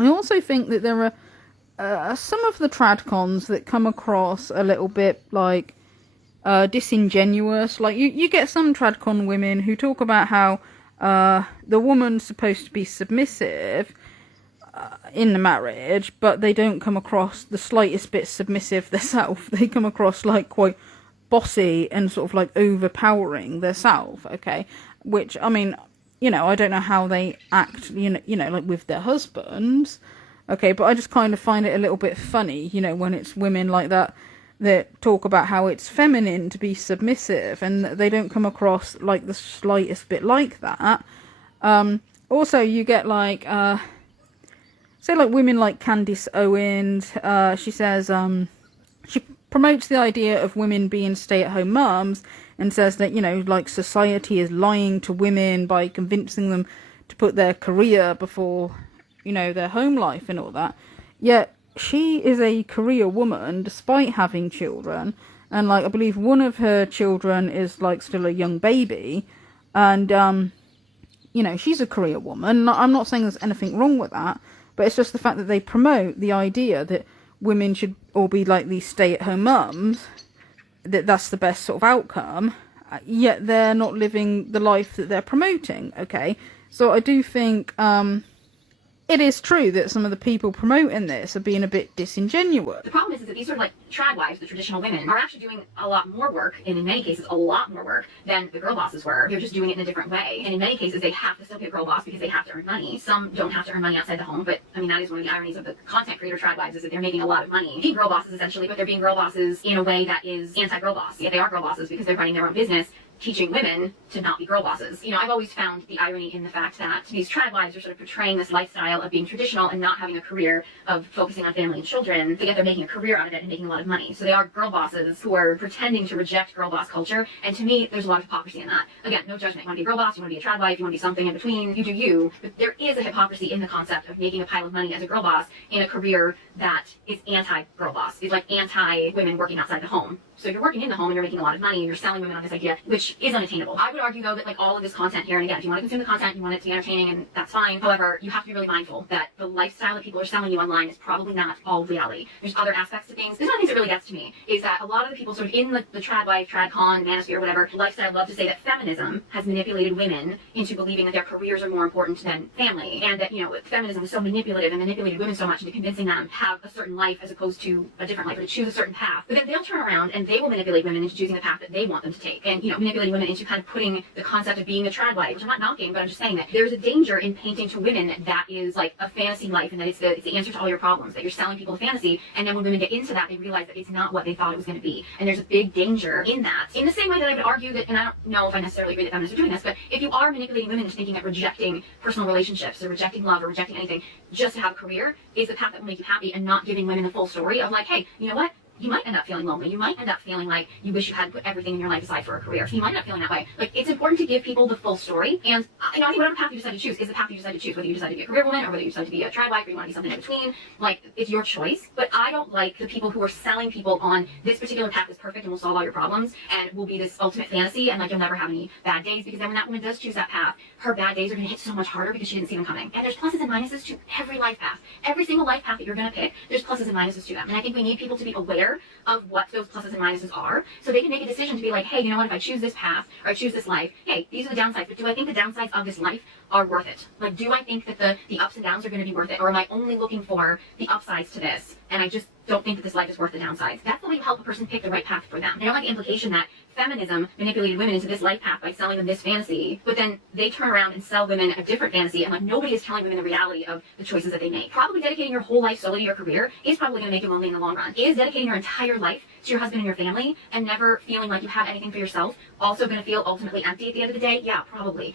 I also think that there are some of the tradcons that come across a little bit like disingenuous. Like you get some tradcon women who talk about how the woman's supposed to be submissive in the marriage, but they don't come across the slightest bit submissive themselves. They come across like quite bossy and sort of like overpowering themselves. Okay, which I mean, you know, I don't know how they act. You know, like with their husbands. Okay, but I just kind of find it a little bit funny, you know, when it's women like that that talk about how it's feminine to be submissive, and they don't come across like the slightest bit like that. Also, you get like, say like women like Candace Owens. She says she promotes the idea of women being stay-at-home mums and says that, you know, like society is lying to women by convincing them to put their career before, you know, their home life and all that. Yet she is a career woman despite having children, and like I believe one of her children is like still a young baby, and you know, she's a career woman. I'm not saying there's anything wrong with that, but it's just the fact that they promote the idea that women should all be like these stay-at-home mums, that's the best sort of outcome, yet they're not living the life that they're promoting. Okay, so I do think it is true that some of the people promoting this are being a bit disingenuous. The problem is that these sort of like trad wives, the traditional women, are actually doing a lot more work, and in many cases a lot more work than the girl bosses were. They're just doing it in a different way, and in many cases they have to still be a girl boss because they have to earn money. Some don't have to earn money outside the home, but I mean that is one of the ironies of the content creator trad wives, is that they're making a lot of money being girl bosses essentially, but they're being girl bosses in a way that is anti-girl boss. Yeah, they are girl bosses because they're running their own business, teaching women to not be girl bosses. You know, I've always found the irony in the fact that these trad wives are sort of portraying this lifestyle of being traditional and not having a career, of focusing on family and children, but yet they're making a career out of it and making a lot of money. So they are girl bosses who are pretending to reject girl boss culture, and to me, there's a lot of hypocrisy in that. Again, no judgment. You want to be a girl boss, you want to be a trad wife, you want to be something in between, you do you, but there is a hypocrisy in the concept of making a pile of money as a girl boss in a career that is anti-girl boss. It's like anti-women working outside the home. So you're working in the home and you're making a lot of money and you're selling women on this idea, which is unattainable. I would argue, though, that like all of this content here, and again, if you want to consume the content, you want it to be entertaining, and that's fine. However, you have to be really mindful that the lifestyle that people are selling you online is probably not all reality. There's other aspects to things. There's one of the things that really gets to me is that a lot of the people sort of in the trad wife, trad con, manosphere, whatever lifestyle love to say that feminism has manipulated women into believing that their careers are more important than family, and that, you know, feminism is so manipulative and manipulated women so much into convincing them to have a certain life as opposed to a different life, or to choose a certain path. But then they'll turn around and they will manipulate women into choosing the path that they want them to take, and, you know, manipulating women into kind of putting the concept of being a trad wife, which I'm not knocking, but I'm just saying that there's a danger in painting to women that is like a fantasy life, and that it's the answer to all your problems, that you're selling people a fantasy, and then when women get into that, they realize that it's not what they thought it was going to be, and there's a big danger in that. In the same way that I would argue that, and I don't know if I necessarily agree that feminists are doing this, but if you are manipulating women into thinking that rejecting personal relationships or rejecting love or rejecting anything just to have a career is the path that will make you happy, and not giving women the full story of like, hey, you know what? You might end up feeling lonely. You might end up feeling like you wish you had put everything in your life aside for a career. So you might end up feeling that way. Like, it's important to give people the full story. And, you know, I think whatever path you decide to choose is the path you decide to choose. Whether you decide to be a career woman or whether you decide to be a trad wife or you want to be something in between. Like, it's your choice. But I don't like the people who are selling people on this particular path is perfect and will solve all your problems and will be this ultimate fantasy, and like you'll never have any bad days, because then when that woman does choose that path, her bad days are going to hit so much harder because she didn't see them coming. And there's pluses and minuses to every life path. Every single life path that you're going to pick, there's pluses and minuses to them. And I think we need people to be aware of what those pluses and minuses are, so they can make a decision to be like, hey, you know what, if I choose this path or I choose this life, hey, these are the downsides, but do I think the downsides of this life are worth it? Like, do I think that the ups and downs are going to be worth it, or am I only looking for the upsides to this, and I just don't think that this life is worth the downsides? That's the way you help a person pick the right path for them. I don't like the implication that feminism manipulated women into this life path by selling them this fantasy, but then they turn around and sell women a different fantasy, and like nobody is telling women the reality of the choices that they make. Probably dedicating your whole life solely to your career is probably going to make you lonely in the long run. Is dedicating your entire life to your husband and your family and never feeling like you have anything for yourself also going to feel ultimately empty at the end of the day? Yeah, probably.